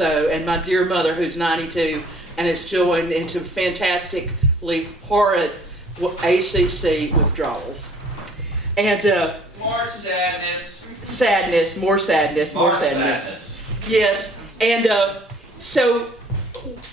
also, and my dear mother, who's 92 and has joined into fantastically horrid ACC withdrawals. And more sadness. More sadness. Yes, and so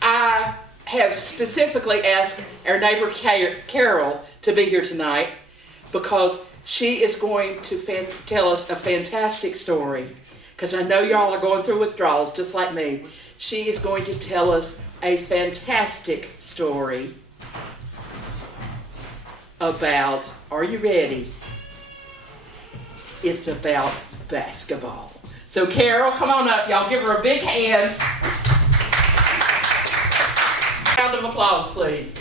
I have specifically asked our neighbor Carol to be here tonight because she is going to tell us a fantastic story. Because I know y'all are going through withdrawals just like me. She is going to tell us a fantastic story about, are you ready? It's about basketball. So Carol, come on up. Y'all give her a big hand. Round of applause, please.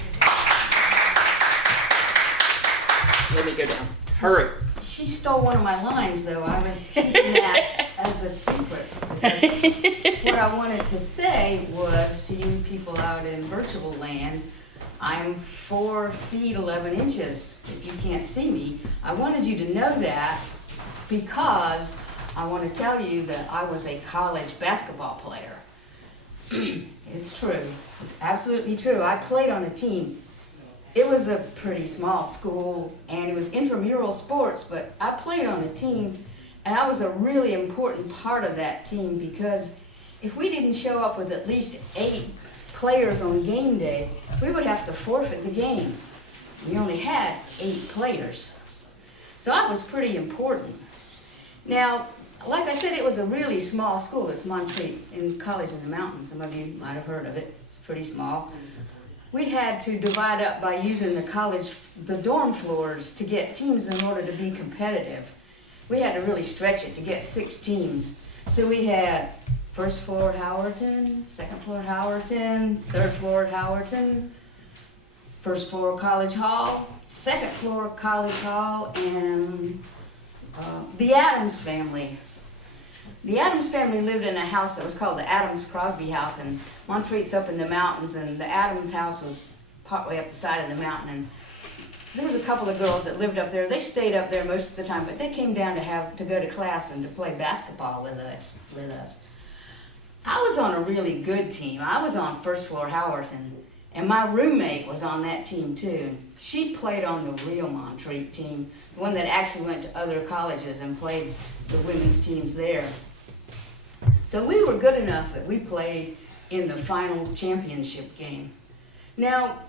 Let me go down. Hurry. She stole one of my lines, though. I was keeping that as a secret. Because what I wanted to say was to you people out in virtual land, I'm 4 feet 11 inches. If you can't see me, I wanted you to know that because I want to tell you that I was a college basketball player. It's true. It's absolutely true. I played on a team. It was a pretty small school, and it was intramural sports, but I played on a team, and I was a really important part of that team because if we didn't show up with at least 8 players on game day, we would have to forfeit the game. We only had 8 players. So I was pretty important. Now, like I said, it was a really small school. It's Montreat in College in the Mountains. Some of you might have heard of it. It's pretty small. We had to divide up by using the dorm floors to get teams in order to be competitive. We had to really stretch it to get 6 teams. So we had first floor Howerton, second floor Howerton, third floor Howerton, first floor College Hall, second floor College Hall, and the Adams family. The Adams family lived in a house that was called the Adams Crosby House, and Montreat's up in the mountains, and the Adams house was partway up the side of the mountain. And there was a couple of girls that lived up there. They stayed up there most of the time, but they came down to go to class and to play basketball with us. I was on a really good team. I was on first floor Howerton, and my roommate was on that team too. She played on the real Montreat team, the one that actually went to other colleges and played the women's teams there. So we were good enough that we played in the final championship game. Now,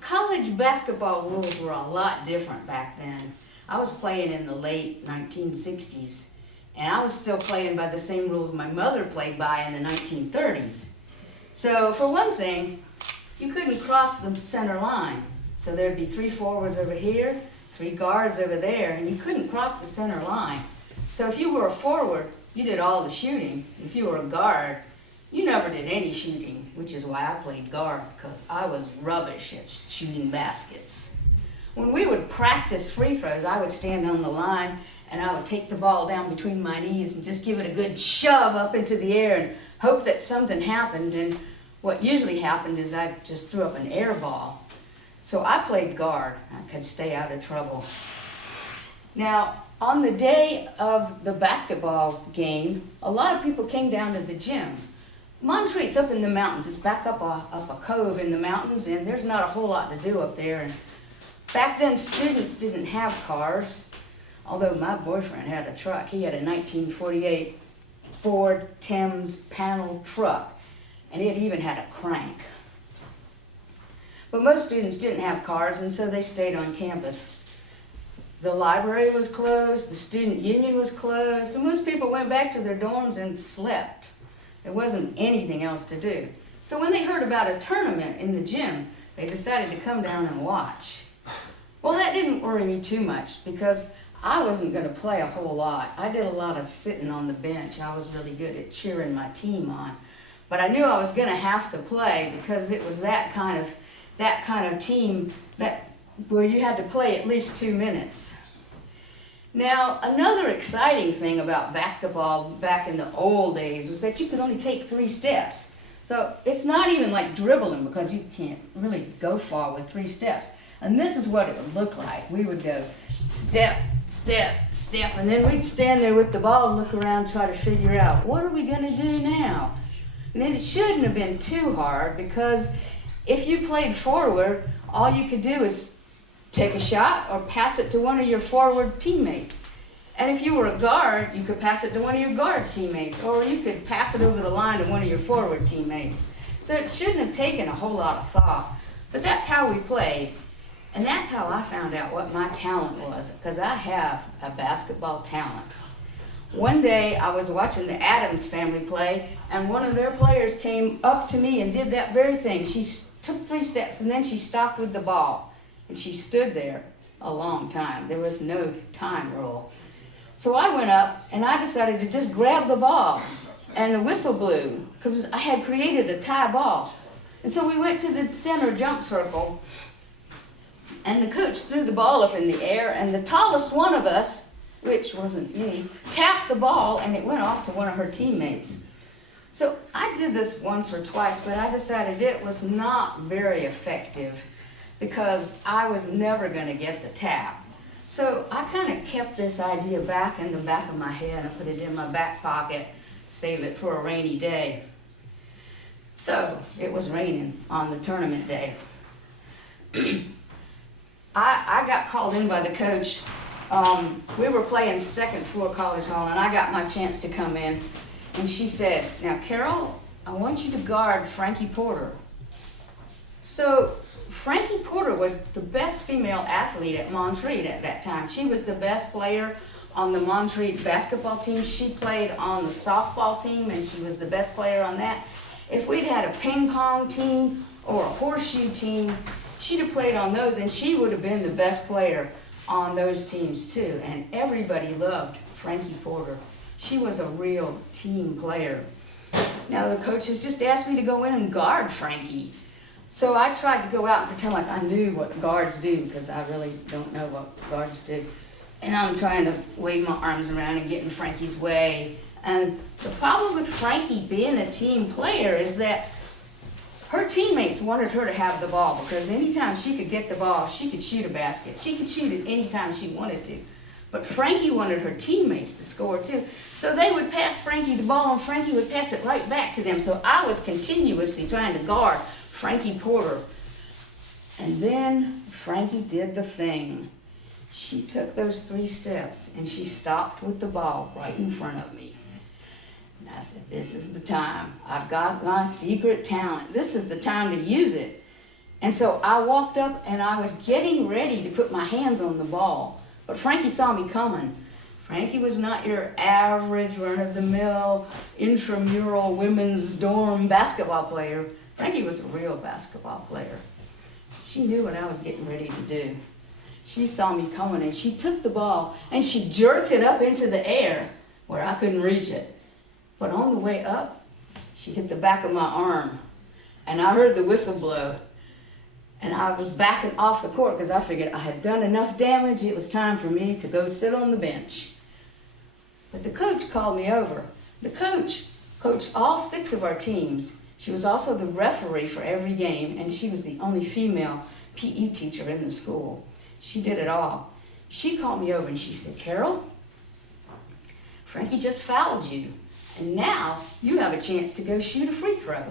college basketball rules were a lot different back then. I was playing in the late 1960s, and I was still playing by the same rules my mother played by in the 1930s. So for one thing, you couldn't cross the center line. So there'd be 3 forwards over here, 3 guards over there, and you couldn't cross the center line. So if you were a forward, you did all the shooting. If you were a guard, you never did any shooting, which is why I played guard, because I was rubbish at shooting baskets. When we would practice free throws, I would stand on the line and I would take the ball down between my knees and just give it a good shove up into the air and hope that something happened. And what usually happened is I just threw up an air ball. So I played guard. I could stay out of trouble. Now, on the day of the basketball game, a lot of people came down to the gym. Montreat's up in the mountains. It's back up a cove in the mountains, and there's not a whole lot to do up there. And back then, students didn't have cars, although my boyfriend had a truck. He had a 1948 Ford Thames panel truck, and it even had a crank. But most students didn't have cars, and so they stayed on campus. The library was closed, the student union was closed, so most people went back to their dorms and slept. There wasn't anything else to do. So when they heard about a tournament in the gym, they decided to come down and watch. Well, that didn't worry me too much because I wasn't going to play a whole lot. I did a lot of sitting on the bench. I was really good at cheering my team on. But I knew I was going to have to play because it was that kind of team where you had to play at least 2 minutes. Now, another exciting thing about basketball back in the old days was that you could only take 3 steps. So it's not even like dribbling because you can't really go far with 3 steps. And this is what it would look like. We would go step, step, and then we'd stand there with the ball and look around, try to figure out, what are we gonna do now? And it shouldn't have been too hard, because if you played forward, all you could do is take a shot or pass it to one of your forward teammates. And if you were a guard, you could pass it to one of your guard teammates, or you could pass it over the line to one of your forward teammates. So it shouldn't have taken a whole lot of thought. But that's how we played. And that's how I found out what my talent was, because I have a basketball talent. One day I was watching the Adams family play, and one of their players came up to me and did that very thing. She took 3 steps and then she stopped with the ball. And she stood there a long time. There was no time rule. So I went up and I decided to just grab the ball, and the whistle blew because I had created a tie ball. And so we went to the center jump circle, and the coach threw the ball up in the air, and the tallest one of us, which wasn't me, tapped the ball, and it went off to one of her teammates. So I did this once or twice, but I decided it was not very effective because I was never going to get the tap. So I kind of kept this idea back in the back of my head. I put it in my back pocket, save it for a rainy day. So it was raining on the tournament day. I got called in by the coach. We were playing second floor College Hall, and I got my chance to come in. And she said, "Now, Carol, I want you to guard Frankie Porter." So Frankie Porter was the best female athlete at Montreat at that time. She was the best player on the Montreat basketball team. She played on the softball team, and she was the best player on that. If we'd had a ping pong team or a horseshoe team, she'd have played on those, and she would have been the best player on those teams too. And everybody loved Frankie Porter. She was a real team player. Now the coaches just asked me to go in and guard Frankie. So I tried to go out and pretend like I knew what guards do, because I really don't know what guards do. And I'm trying to wave my arms around and get in Frankie's way. And the problem with Frankie being a team player is that her teammates wanted her to have the ball, because anytime she could get the ball, she could shoot a basket. She could shoot it anytime she wanted to. But Frankie wanted her teammates to score too. So they would pass Frankie the ball, and Frankie would pass it right back to them. So I was continuously trying to guard Frankie Porter. And then Frankie did the thing. She took those 3 steps and she stopped with the ball right in front of me. And I said, this is the time. I've got my secret talent. This is the time to use it. And so I walked up and I was getting ready to put my hands on the ball. But Frankie saw me coming. Frankie was not your average run-of-the-mill intramural women's dorm basketball player. Frankie was a real basketball player. She knew what I was getting ready to do. She saw me coming and she took the ball and she jerked it up into the air where I couldn't reach it. But on the way up, she hit the back of my arm, and I heard the whistle blow. And I was backing off the court because I figured I had done enough damage. It was time for me to go sit on the bench. But the coach called me over. The coach coached all 6 of our teams. She was also the referee for every game, and she was the only female PE teacher in the school. She did it all. She called me over and she said, "Carol, Frankie just fouled you, and now you have a chance to go shoot a free throw."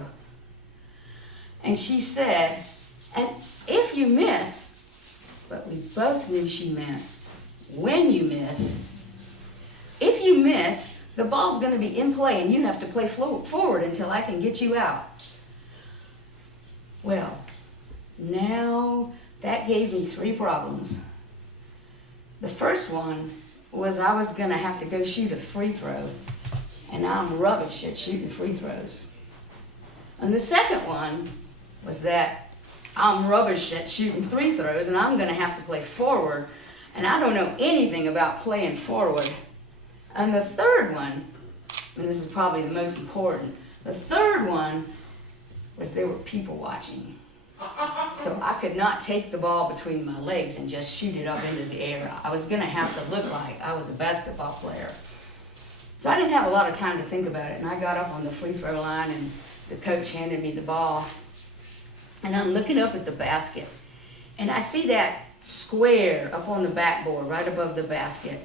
And she said, "And if you miss," but we both knew she meant when you miss, if you miss, the ball's going to be in play and you have to play forward until I can get you out. Well, now that gave me 3 problems. The first one was I was going to have to go shoot a free throw, and I'm rubbish at shooting free throws. And the second one was that I'm rubbish at shooting free throws, and I'm going to have to play forward, and I don't know anything about playing forward. And the third one, and this is probably the most important, the third one was there were people watching. So I could not take the ball between my legs and just shoot it up into the air. I was going to have to look like I was a basketball player. So I didn't have a lot of time to think about it, and I got up on the free throw line, and the coach handed me the ball. And I'm looking up at the basket, and I see that square up on the backboard, right above the basket.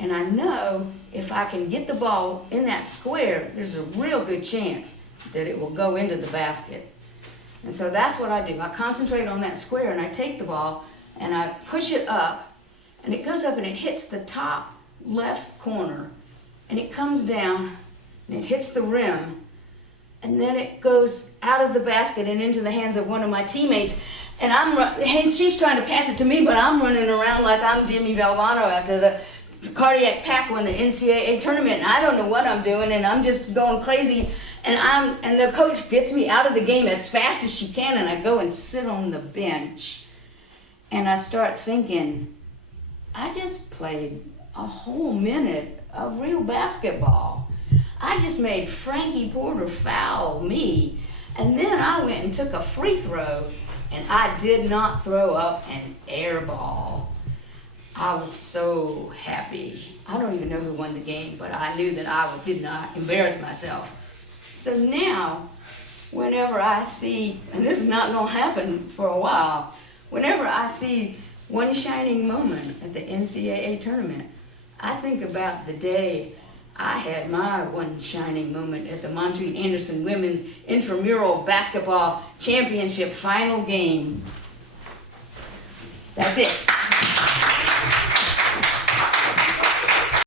And I know if I can get the ball in that square, there's a real good chance that it will go into the basket. And so that's what I do. I concentrate on that square, and I take the ball and I push it up, and it goes up and it hits the top left corner, and it comes down and it hits the rim, and then it goes out of the basket and into the hands of one of my teammates. And she's trying to pass it to me, but I'm running around like I'm Jimmy Valvano after the cardiac pack won the NCAA tournament, and I don't know what I'm doing, and I'm just going crazy. And the coach gets me out of the game as fast as she can, and I go and sit on the bench, and I start thinking, I just played a whole minute of real basketball. I just made Frankie Porter foul me, and then I went and took a free throw, and I did not throw up an air ball. I was so happy. I don't even know who won the game, but I knew that I did not embarrass myself. So now, whenever I see, and this is not going to happen for a while, whenever I see one shining moment at the NCAA tournament, I think about the day I had my one shining moment at the Montrese Anderson Women's Intramural Basketball Championship final game. That's it.